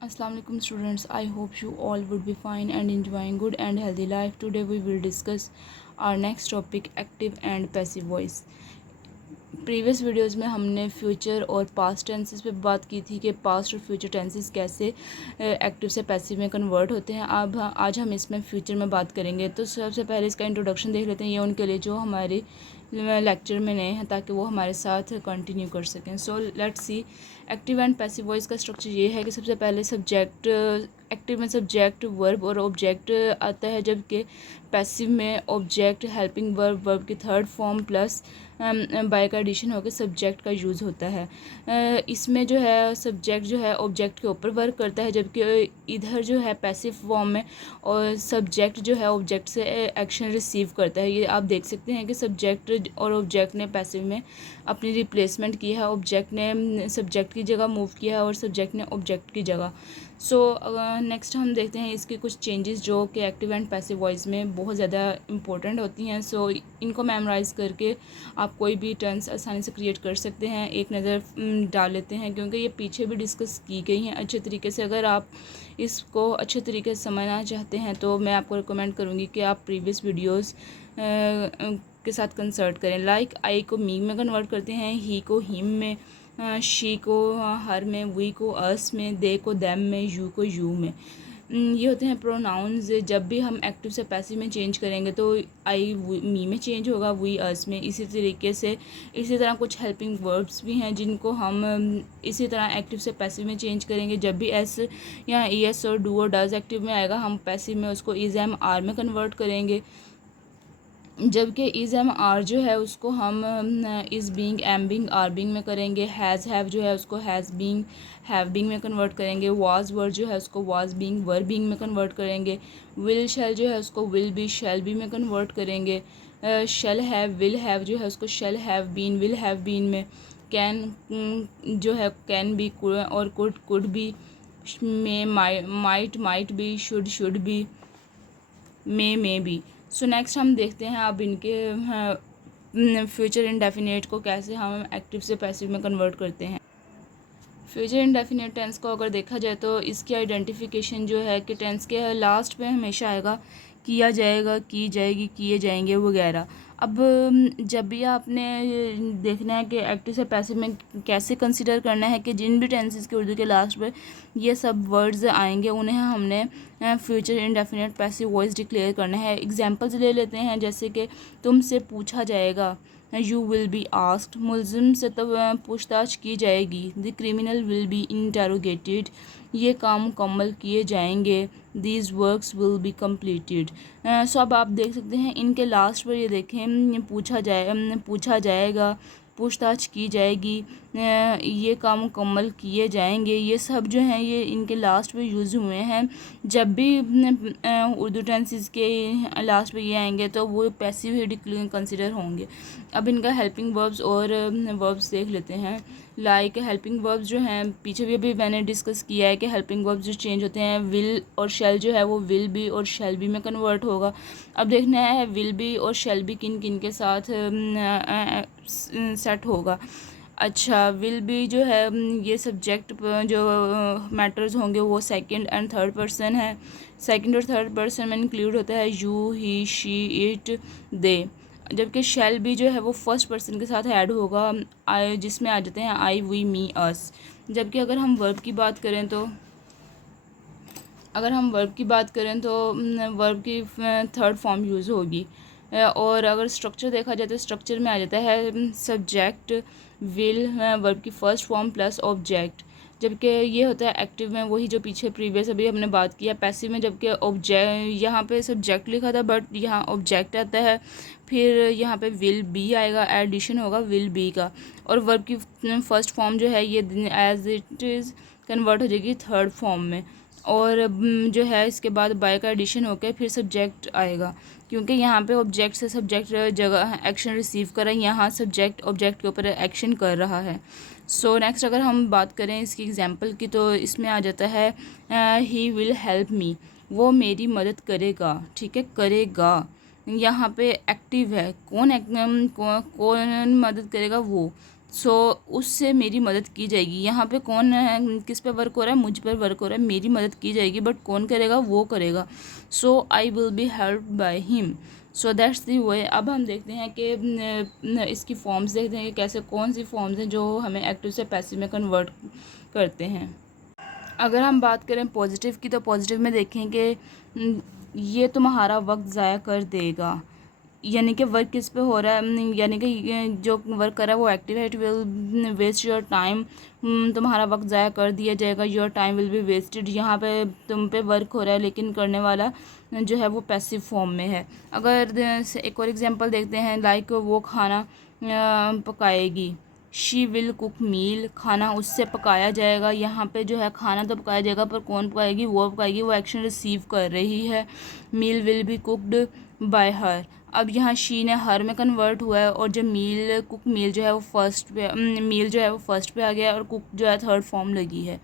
Assalamualaikum students, I hope you all would be fine and enjoying good and healthy life. Today we will discuss our next topic, active and passive voice. Previous videos में हमने future और past tenses पे बात की थी कि past और future tenses कैसे एक्टिव से पैसिव में कन्वर्ट होते हैं। अब आज हम इसमें फ्यूचर में बात करेंगे। तो सबसे पहले इसका इंट्रोडक्शन देख लेते हैं, ये उनके लिए जो हमारे लेक्चर में नए हैं, ताकि वो हमारे साथ कंटिन्यू कर सकें। So let's see, active and passive voice का स्ट्रक्चर ये है कि सबसे पहले सब्जेक्ट, एक्टिव में सब्जेक्ट, वर्ब और ऑब्जेक्ट आता है, जबकि पैसिव में ऑब्जेक्ट, हेल्पिंग वर्ब, वर्ब की थर्ड फॉर्म प्लस बाय का एडिशन होकर सब्जेक्ट का यूज़ होता है। इसमें जो है सब्जेक्ट जो है ऑब्जेक्ट के ऊपर वर्क करता है, जबकि इधर जो है पैसिव फॉर्म में और सब्जेक्ट जो है ऑब्जेक्ट से एक्शन रिसीव करता है। ये आप देख सकते हैं कि सब्जेक्ट और ऑब्जेक्ट ने पैसिव में अपनी रिप्लेसमेंट की है, ऑब्जेक्ट ने सब्जेक्ट की जगह मूव किया है और सब्जेक्ट ने ऑब्जेक्ट की जगह। सो नेक्स्ट हम देखते हैं इसकी कुछ चेंजेस जो कि एक्टिव एंड पैसिव वॉइस में बहुत ज़्यादा इंपॉर्टेंट होती हैं। सो इनको मेमोराइज़ करके आप कोई भी टेंस आसानी से क्रिएट कर सकते हैं। एक नज़र डाल लेते हैं, क्योंकि ये पीछे भी डिस्कस की गई हैं अच्छे तरीके से। अगर आप इसको अच्छे तरीके से समझना चाहते हैं तो मैं आपको रिकमेंड करूँगी कि आप प्रीवियस वीडियोज़ के साथ कंसल्ट करें। लाइक आई को मी में कन्वर्ट करते हैं, ही को हिम में, शी को हर में, वी को अस में, दे को दैम में, यू को यू में। ये होते हैं प्रोनाउंस। जब भी हम एक्टिव से पैसिव में चेंज करेंगे तो आई मी में चेंज होगा, वी अस में। इसी तरीके से इसी तरह कुछ हेल्पिंग वर्ब्स भी हैं जिनको हम इसी तरह एक्टिव से पैसिव में चेंज करेंगे। जब भी एस या ई एस और डू और डज एक्टिव में आएगा, हम पैसिव में उसको इज़ एम आर में कन्वर्ट करेंगे, जबकि इज़ एम आर जो है उसको हम is being, am being, are being में करेंगे। हैज़ हैव जो है उसको हैज़ बीइंग, हैव बीइंग में कन्वर्ट करेंगे। वाज वर्ड जो है उसको वाज बीइंग, वर बीइंग में कन्वर्ट करेंगे। विल शैल जो है उसको विल बी, शैल बी में कन्वर्ट करेंगे। शैल हैव, विल हैव जो है उसको shall have been, will have been में। कैन जो है कैन बी और कुड बी में, might be, should be, may be. So next हम देखते हैं अब इनके फ्यूचर इंडेफिनिट को कैसे हम एक्टिव से पैसिव में कन्वर्ट करते हैं। फ्यूचर इंडेफिनिट टेंस को अगर देखा जाए तो इसकी आइडेंटिफिकेशन जो है कि टेंस के लास्ट पे हमेशा आएगा किया जाएगा, की जाएगी, किए जाएंगे वगैरह। अब जब भी आपने देखना है कि एक्टिव से पैसिव में कैसे कंसिडर करना है कि जिन भी टेंसेस के उर्दू के लास्ट पे ये सब वर्ड्स आएंगे उन्हें हमने future indefinite passive voice declare करना है। एग्जांपल्स ले लेते हैं, जैसे कि तुमसे पूछा जाएगा, यू विल बी आस्क्ड, मुलजिम से तब पूछताछ की जाएगी, the criminal will be interrogated, ये काम मुकम्मल किए जाएंगे, these works will be completed. So अब आप देख सकते हैं इनके लास्ट पर ये देखें, पूछा जाएगा, पूछताछ की जाएगी, ये काम मुकम्मल किए जाएंगे, ये सब जो हैं ये इनके लास्ट पे यूज़ हुए हैं। जब भी उर्दू टेंसेस के लास्ट पे ये आएंगे तो वो पैसिव ही कंसिडर होंगे। अब इनका हेल्पिंग वर्ब्स और वर्ब्स देख लेते हैं। लाइक हेल्पिंग वर्ब्स जो हैं पीछे भी अभी मैंने डिस्कस किया है कि हेल्पिंग वर्ब्स जो चेंज होते हैं, विल और शैल जो है वो विल बी और शैल बी में कन्वर्ट होगा। अब देखना है विल बी और शैल बी किन किन के साथ सेट होगा। अच्छा, विल बी जो है ये सब्जेक्ट जो मैटर्स होंगे वो सेकंड एंड थर्ड पर्सन है। सेकंड और थर्ड पर्सन में इंक्लूड होता है यू, ही, शी, इट, दे। जबकि शैल बी जो है वो फर्स्ट पर्सन के साथ ऐड होगा, आई जिसमें आ जाते हैं आई, वी, मी, अस। जबकि अगर हम वर्ब की बात करें तो वर्ब की थर्ड फॉर्म यूज़ होगी। और अगर स्ट्रक्चर देखा जाए तो स्ट्रक्चर में आ जाता है सब्जेक्ट, विल, वर्ब की फर्स्ट फॉर्म प्लस ऑब्जेक्ट। जबकि ये होता है एक्टिव में वही जो पीछे प्रीवियस अभी हमने बात किया। पैसिव में जबकि ऑब्जेक्ट, यहाँ पे सब्जेक्ट लिखा था बट यहाँ ऑब्जेक्ट आता है, फिर यहाँ पे विल बी आएगा, एडिशन होगा विल बी का। और वर्ब की फर्स्ट फॉर्म जो है ये एज इट इज़ कन्वर्ट हो जाएगी थर्ड फॉर्म में। और जो है इसके बाद बाय का एडिशन होकर फिर सब्जेक्ट आएगा, क्योंकि यहाँ पे ऑब्जेक्ट से सब्जेक्ट जगह एक्शन रिसीव कर रहा है, यहाँ सब्जेक्ट ऑब्जेक्ट के ऊपर एक्शन कर रहा है। सो नेक्स्ट अगर हम बात करें इसकी एग्जांपल की तो इसमें आ जाता है ही विल हेल्प मी, वो मेरी मदद करेगा। ठीक है, करेगा यहाँ पे एक्टिव है, कौन मदद करेगा वो, सो उससे मेरी मदद की जाएगी। यहाँ पे कौन है, किस पे वर्क हो रहा है, मुझ पर वर्क हो रहा है, मेरी मदद की जाएगी, बट कौन करेगा, वो करेगा। So I will be help by him. So that's the way. अब हम देखते हैं कि इसकी फॉर्म्स देखते हैं कि कैसे, कौन सी फॉर्म्स हैं जो हमें एक्टिव से पैसिव में कन्वर्ट करते हैं। अगर हम बात करें पॉजिटिव की, तो पॉजिटिव में देखें कि ये तुम्हारा वक्त ज़ाया कर देगा, यानी कि वर्क किस पे हो रहा है, यानी कि जो वर्क कर रहा है वो एक्टिव है। It will waste your time, तुम्हारा वक्त ज़ाया कर दिया जाएगा। Your time will be wasted, यहाँ पे तुम पे वर्क हो रहा है लेकिन करने वाला जो है वो पैसिव फॉर्म में है। अगर एक और एग्जांपल देखते हैं, लाइक वो खाना पकाएगी। शी विल कुक मील, खाना उससे पकाया जाएगा। यहाँ पे जो है खाना तो पकाया जाएगा, पर कौन पकाएगी, वो पकाएगी, वो एक्शन रिसीव कर रही है। Meal will be cooked by her. अब यहाँ शी ने हर में कन्वर्ट हुआ है, और जो मील, कुक मील जो है वो फर्स्ट पे, मील जो है वो फर्स्ट पे आ गया है, और कुक जो है थर्ड फॉर्म लगी है।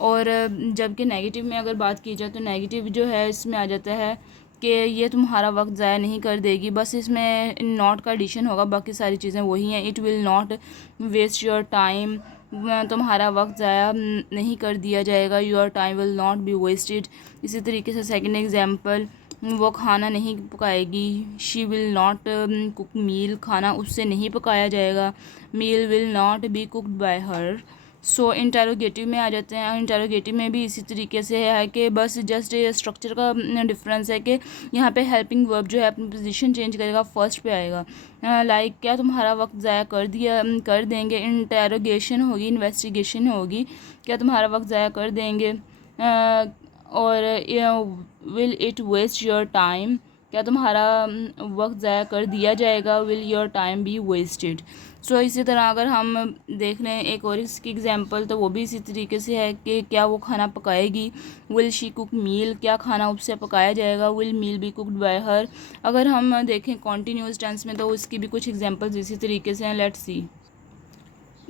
और जबकि नेगेटिव में अगर बात की जाए, तो नेगेटिव जो है इसमें आ जाता है कि ये तुम्हारा वक्त ज़ाया नहीं कर देगी, बस इसमें नॉट का एडिशन होगा, बाकी सारी चीज़ें वही हैं। It will not waste your time, तुम्हारा वक्त ज़ाया नहीं कर दिया जाएगा। Your time will not be wasted. इसी तरीके से सेकंड एग्जांपल, वो खाना नहीं पकाएगी। She will not cook meal, खाना उससे नहीं पकाया जाएगा। Meal will not be cooked by her. So interrogative में आ जाते हैं। इंटेरोगेटिव में भी इसी तरीके से है कि बस जस्ट स्ट्रक्चर का डिफरेंस है कि यहाँ पे हेल्पिंग वर्ब जो है अपनी पोजीशन चेंज करेगा, फर्स्ट पे आएगा। लाइक क्या तुम्हारा वक्त ज़ाया कर देंगे। इंटेरोगेशन होगी, इन्वेस्टिगेशन होगी, क्या तुम्हारा वक्त ज़ाया कर देंगे। और will it waste your time, क्या तुम्हारा वक्त ज़ाया कर दिया जाएगा। Will your time be wasted. So इसी तरह अगर हम देख लें एक और इसकी एग्जांपल, तो वो भी इसी तरीके से है कि क्या वो खाना पकाएगी। विल शी कुक मील, क्या खाना उससे पकाया जाएगा। Will meal be cooked by her. अगर हम देखें कॉन्टीन्यूअस टेंस में, तो उसकी भी कुछ एग्जांपल्स इसी तरीके से हैं। Let's see.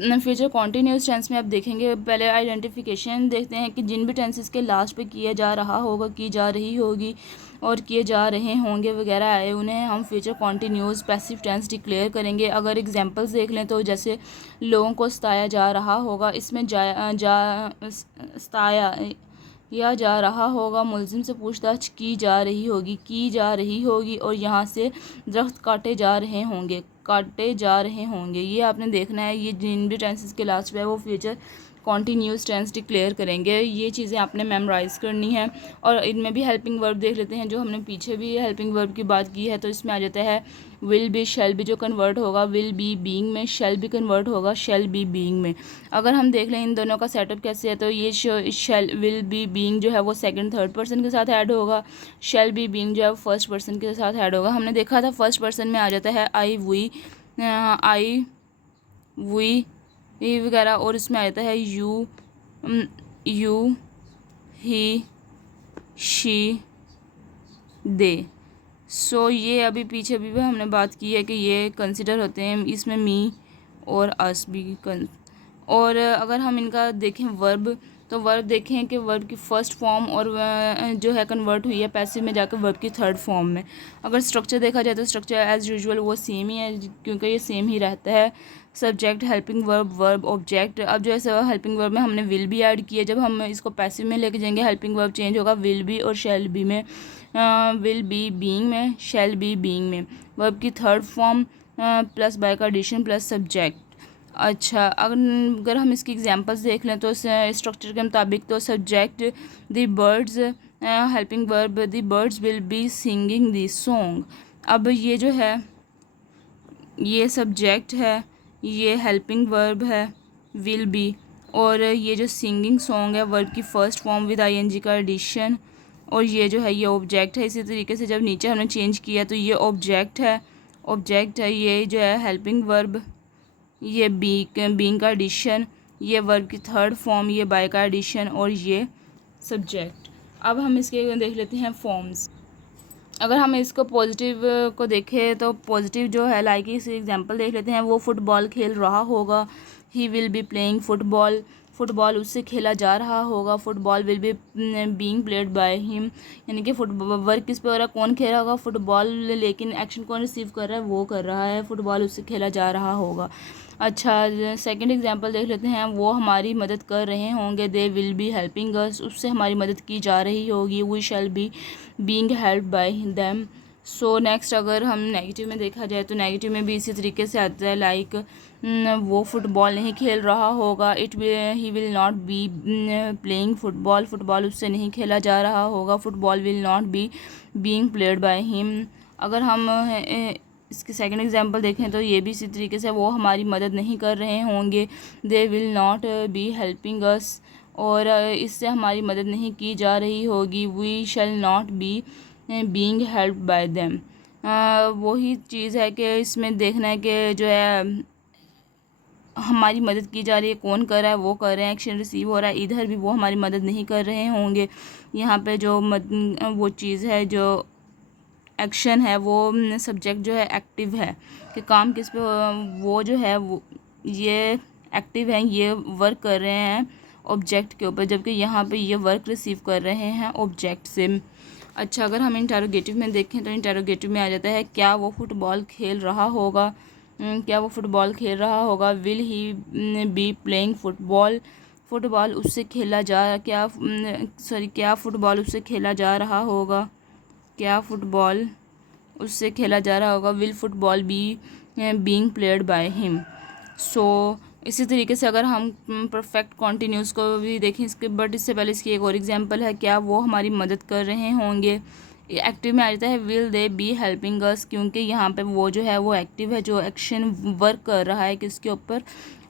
Future continuous tense में आप देखेंगे, पहले आइडेंटिफिकेशन देखते हैं कि जिन भी टेंसेस के लास्ट पे किया जा रहा होगा, की जा रही होगी और किए जा रहे होंगे वगैरह आए, उन्हें हम future continuous passive tense declare करेंगे। अगर एग्जांपल्स देख लें, तो जैसे लोगों को सताया जा रहा होगा, इसमें सताया या जा रहा होगा। मुलजिम से पूछताछ की जा रही होगी, और यहाँ से दरख्त काटे जा रहे होंगे। ये आपने देखना है, ये जिन भी टेंसेस के लास्ट पे है वो फ्यूचर कॉन्टीन्यूस टेंस डिक्लेयर करेंगे। ये चीज़ें आपने मेमोराइज़ करनी है। और इनमें भी हेल्पिंग वर्ब देख लेते हैं, जो हमने पीछे भी हेल्पिंग वर्ब की बात की है। तो इसमें आ जाता है विल बी, शैल बी जो कन्वर्ट होगा विल बी बीइंग में, शैल बी कन्वर्ट होगा शैल बी बीइंग में। अगर हम देख लें इन दोनों का सेटअप कैसे है, तो ये शैल विल बी बीइंग जो है वो सेकंड थर्ड पर्सन के साथ ऐड होगा। शैल बी बीइंग जो है वो फर्स्ट पर्सन के साथ ऐड होगा। हमने देखा था फर्स्ट पर्सन में आ जाता है आई वी वगैरह, और इसमें आ जाता है यू ही शी दे। सो ये अभी पीछे भी हमने बात की है कि ये कंसिडर होते हैं, इसमें मी और अस भी और अगर हम इनका देखें वर्ब, तो वर्ब देखें कि वर्ब की फ़र्स्ट फॉर्म और जो है कन्वर्ट हुई है पैसिव में जाकर वर्ब की थर्ड फॉर्म में। अगर स्ट्रक्चर देखा जाए तो स्ट्रक्चर एज़ यूजुअल वो सेम ही है, क्योंकि ये सेम ही रहता है। Subject, helping verb, verb, object. अब जो है हेल्पिंग वर्ब में हमने विल बी ऐड किया, जब हम इसको पैसिव में लेके जाएंगे हेल्पिंग वर्ब चेंज होगा विल बी और शैल बी में। विल बी बीइंग में, शैल बी बीइंग में। वर्ब की थर्ड फॉर्म प्लस बाय का एडिशन प्लस सब्जेक्ट। अच्छा, अगर हम इसकी एग्जांपल्स देख लें, तो स्ट्रक्चर के मुताबिक तो subject the birds, helping verb the birds will be singing the song. अब ये जो है ये सब्जेक्ट है, ये हेल्पिंग वर्ब है विल बी, और ये जो सिंगिंग सॉन्ग है वर्ब की फ़र्स्ट फॉर्म विद आईएनजी का एडिशन, और ये जो है ये ऑब्जेक्ट है। इसी तरीके से जब नीचे हमने चेंज किया तो ये ऑब्जेक्ट है, ये जो है हेल्पिंग वर्ब, ये बीइंग का एडिशन, ये वर्ब की थर्ड फॉर्म, ये बाय का एडिशन, और ये सब्जेक्ट। अब हम इसके देख लेते हैं फॉर्म्स। अगर हम इसको पॉजिटिव को देखें, तो पॉजिटिव जो है लाइक इस एग्जांपल देख लेते हैं, वो फुटबॉल खेल रहा होगा। He will be playing football. Football उससे खेला जा रहा होगा, football will be being played by him, यानी कि फुटबॉल वर्क किस पे हो रहा है, कौन खेल रहा होगा, फुटबॉल, लेकिन एक्शन कौन रिसीव कर रहा है, वो कर रहा है, फुटबॉल उससे खेला जा रहा होगा। अच्छा, सेकंड एग्जांपल देख लेते हैं, वो हमारी मदद कर रहे होंगे, they will be helping us, उससे हमारी मदद की जा रही होगी, we shall be being helped by them. So next अगर हम नेगेटिव में देखा जाए तो नेगेटिव में भी इसी तरीके से आता है, लाइक वो फुटबॉल नहीं खेल रहा होगा, he will not be playing football, football उससे नहीं खेला जा रहा होगा, football will not be being played by him. अगर हम इसके सेकंड एग्जांपल देखें तो ये भी इसी तरीके से, वो हमारी मदद नहीं कर रहे होंगे, they will not be helping us, और इससे हमारी मदद नहीं की जा रही होगी, we shall not be being helped by them. वही चीज़ है कि इसमें देखना है कि जो है हमारी मदद की जा रही है, कौन कर रहा है, वो कर रहे हैं, एक्शन रिसीव हो रहा है, इधर भी वो हमारी मदद नहीं कर रहे होंगे। यहाँ पे जो वो चीज़ है, जो एक्शन है, वो सब्जेक्ट जो है एक्टिव है कि काम किस पे, वो जो है वो ये एक्टिव है, ये वर्क कर रहे हैं ऑब्जेक्ट के ऊपर, जबकि यहाँ पे ये वर्क रिसीव कर रहे हैं ऑब्जेक्ट से। अच्छा, अगर हम इंटरोगेटिव में देखें तो इंटरोगेटिव में आ जाता है, क्या वो फुटबॉल खेल रहा होगा, क्या वो फुटबॉल खेल रहा होगा, will he be playing football, football उससे खेला जा क्या क्या फुटबॉल उससे खेला जा रहा होगा, क्या फुटबॉल उससे खेला जा रहा होगा, will football be being played by him. So इसी तरीके से अगर हम परफेक्ट कॉन्टीन्यूस को भी देखें इसके, बट इससे पहले इसकी एक और एग्जांपल है, क्या वो हमारी मदद कर रहे होंगे, एक्टिव में आ जाता है, विल दे बी हेल्पिंग अस, क्योंकि यहाँ पे वो जो है वो एक्टिव है, जो एक्शन वर्क कर रहा है किसके ऊपर,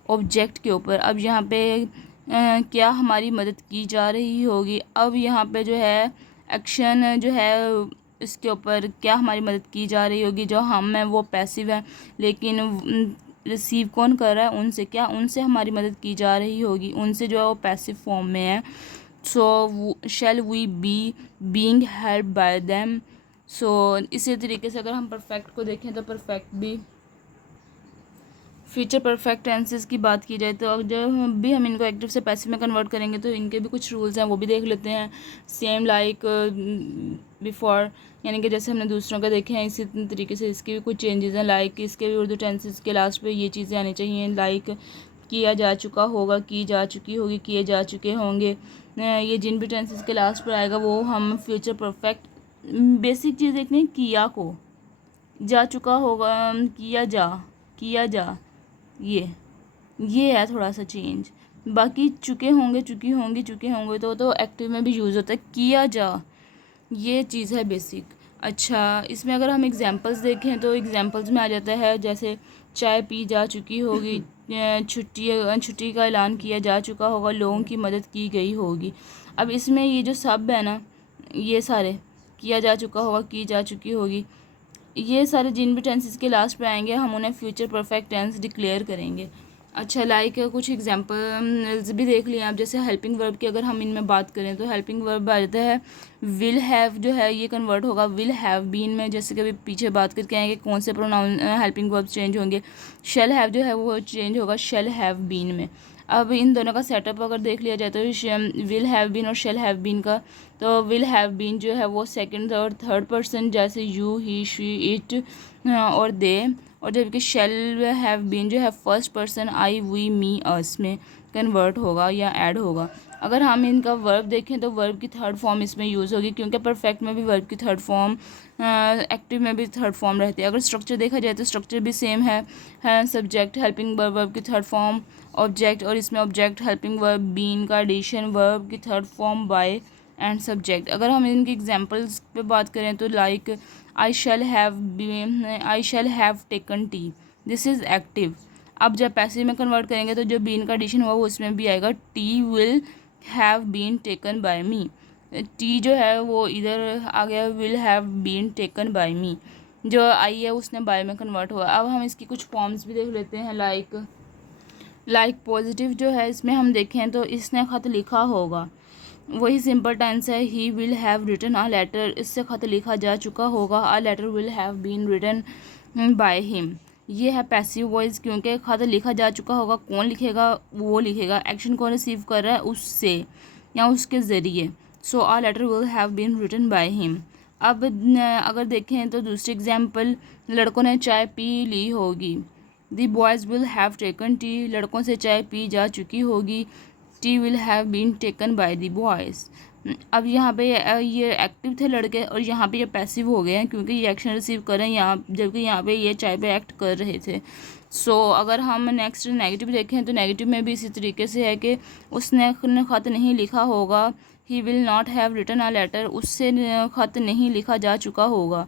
ऑब्जेक्ट के ऊपर। अब यहाँ पे क्या हमारी मदद की जा रही होगी, अब यहाँ पे जो है एक्शन जो है इसके ऊपर क्या हमारी मदद की जा रही होगी, जो हम हैं वो पैसिव है, लेकिन रिसीव कौन कर रहा है, उनसे, क्या उनसे हमारी मदद की जा रही होगी, उनसे जो है वो पैसिव फॉर्म में है। So shall we be being helped by them. So इसी तरीके से अगर हम परफेक्ट को देखें तो परफेक्ट भी, फ्यूचर परफेक्ट टेंसेस की बात की जाए तो अब जब भी हम इनको एक्टिव से पैसिव में कन्वर्ट करेंगे तो इनके भी कुछ रूल्स हैं, वो भी देख लेते हैं। सेम लाइक बिफोर, यानी कि जैसे हमने दूसरों का देखे हैं इसी तरीके से इसके भी कुछ चेंजेस हैं, लाइक इसके भी उर्दू टेंसेस के लास्ट पे ये चीज़ें आनी चाहिए, लाइक किया जा चुका होगा, की जा चुकी होगी, किए जा चुके होंगे। ये जिन भी टेंसेस के लास्ट पर आएगा वो हम फ्यूचर परफेक्ट, बेसिक चीज़ देखते हैं, किया को जा चुका होगा, किया जा ये है थोड़ा सा चेंज। बाकी चुके होंगे, चुकी होंगी, चुके होंगे तो एक्टिव में भी यूज़ होता है, किया जा, ये चीज़ है बेसिक। अच्छा, इसमें अगर हम एग्जांपल्स देखें तो एग्जांपल्स में आ जाता है, जैसे चाय पी जा चुकी होगी, छुट्टी का ऐलान किया जा चुका होगा, लोगों की मदद की गई होगी। अब इसमें ये जो सब है ना, ये सारे किया जा चुका होगा, की जा चुकी होगी, ये सारे जिन भी टेंसेस के लास्ट पे आएंगे हम उन्हें फ्यूचर परफेक्ट टेंस डिक्लेयर करेंगे। अच्छा, लाइक कुछ एग्जांपल्स भी देख लिए आप, जैसे हेल्पिंग वर्ब की अगर हम इनमें बात करें तो हेल्पिंग वर्ब आ जाता है, विल हैव जो है ये कन्वर्ट होगा विल हैव बीन में, जैसे कि अभी पीछे बात करके आएंगे कौन से प्रोनाउन हेल्पिंग वर्ब चेंज होंगे, शेल हैव जो है वो चेंज होगा शेल हैव बीन में। अब इन दोनों का सेटअप अगर देख लिया जाए तो विल हैव बीन और शेल हैव बीन का, तो विल हैव बीन जो है वो सेकंड और थर्ड पर्सन, जैसे यू, ही, शी, इट और दे, और जबकि शेल हैव बीन जो है फर्स्ट पर्सन आई, वी, मी, अस में कन्वर्ट होगा या ऐड होगा। अगर हम इनका वर्ब देखें तो वर्ब की थर्ड फॉर्म इसमें यूज़ होगी, क्योंकि परफेक्ट में भी वर्ब की थर्ड फॉर्म, एक्टिव में भी थर्ड फॉर्म रहती है। अगर स्ट्रक्चर देखा जाए तो स्ट्रक्चर भी सेम है सब्जेक्ट हेल्पिंग वर्ब, वर्ब की थर्ड फॉर्म ऑब्जेक्ट, और इसमें ऑब्जेक्ट हेल्पिंग वर्ब बीन का एडिशन, वर्ब की third form by and subject. अगर हम इनके एग्जांपल्स पे बात करें तो like I shall have taken T, this is active. अब जब पैसिव में कन्वर्ट करेंगे तो जो बीन का एडिशन हुआ वो उसमें भी आएगा, tea will have been taken by me, tea जो है वो इधर आ गया, will have been taken by me, जो आई है उसने बाय में कन्वर्ट हुआ। अब हम इसकी कुछ फॉर्म्स भी देख लेते हैं, लाइक पॉजिटिव जो है इसमें हम देखें तो इसने ख़त लिखा होगा, वही सिंपल टेंस है, he will have written a letter, इससे ख़त लिखा जा चुका होगा, a letter will have been written by him. ये है पैसिव वॉइस, क्योंकि ख़त लिखा जा चुका होगा, कौन लिखेगा, वो लिखेगा, एक्शन कौन रिसीव कर रहा है, उससे या उसके ज़रिए। So a letter will have been written by him. अब अगर देखें तो दूसरी एग्जाम्पल, लड़कों ने चाय पी ली होगी। The boys will have taken tea, लड़कों से चाय पी जा चुकी होगी। Tea will have been taken by the boys. अब यहाँ पे ये एक्टिव थे लड़के और यहाँ पे ये पैसिव हो गए हैं, क्योंकि ये एक्शन रिसीव कर रहे हैं यहाँ, जबकि यहाँ पे ये चाय पे एक्ट कर रहे थे। सो अगर हम नेक्स्ट नेगेटिव देखें तो नेगेटिव में भी इसी तरीके से है कि उसने ख़त नहीं लिखा होगा। He will not have written a letter, उससे ख़त नहीं लिखा जा चुका होगा।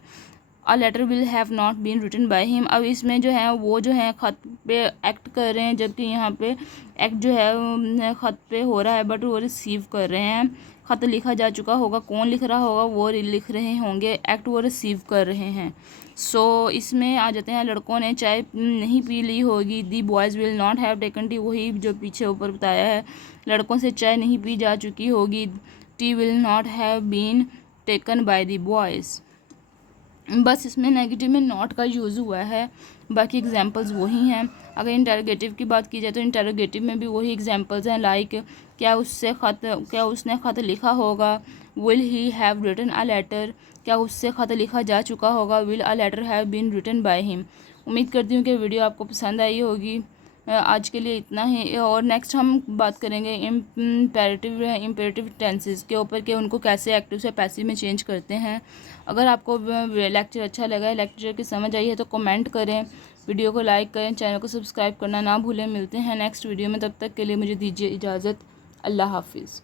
A letter will have not been written by him. अब इसमें जो है वो जो है ख़त पे एक्ट कर रहे हैं, जबकि यहाँ पे एक्ट जो है ख़त पे हो रहा है, बट वो रिसीव कर रहे हैं। ख़त लिखा जा चुका होगा, कौन लिख रहा होगा, वो लिख रहे होंगे, एक्ट वो रिसीव कर रहे हैं। सो इसमें आ जाते हैं, लड़कों ने चाय नहीं पी ली होगी। The boys will not have taken tea, वही जो पीछे ऊपर बताया है, लड़कों से चाय नहीं पी जा चुकी होगी। Tea will not have been taken by the boys. बस इसमें नेगेटिव में नॉट का यूज़ हुआ है, बाकी एग्जांपल्स वही हैं। अगर इंटरोगेटिव की बात की जाए तो इंटरोगेटिव में भी वही एग्जांपल्स हैं, लाइक क्या उसने ख़त लिखा होगा। Will he have written a letter, क्या उससे ख़त लिखा जा चुका होगा। Will a letter have been written by him. उम्मीद करती हूँ कि वीडियो आपको पसंद आई होगी। आज के लिए इतना ही, और नेक्स्ट हम बात करेंगे इम्पेरेटिव टेंसेस के ऊपर कि उनको कैसे एक्टिव से पैसिव में चेंज करते हैं। अगर आपको लेक्चर अच्छा लगा है, लेक्चर की समझ आई है तो कमेंट करें, वीडियो को लाइक करें, चैनल को सब्सक्राइब करना ना भूलें। मिलते हैं नेक्स्ट वीडियो में, तब तक के लिए मुझे दीजिए इजाज़त। अल्लाह हाफिज़।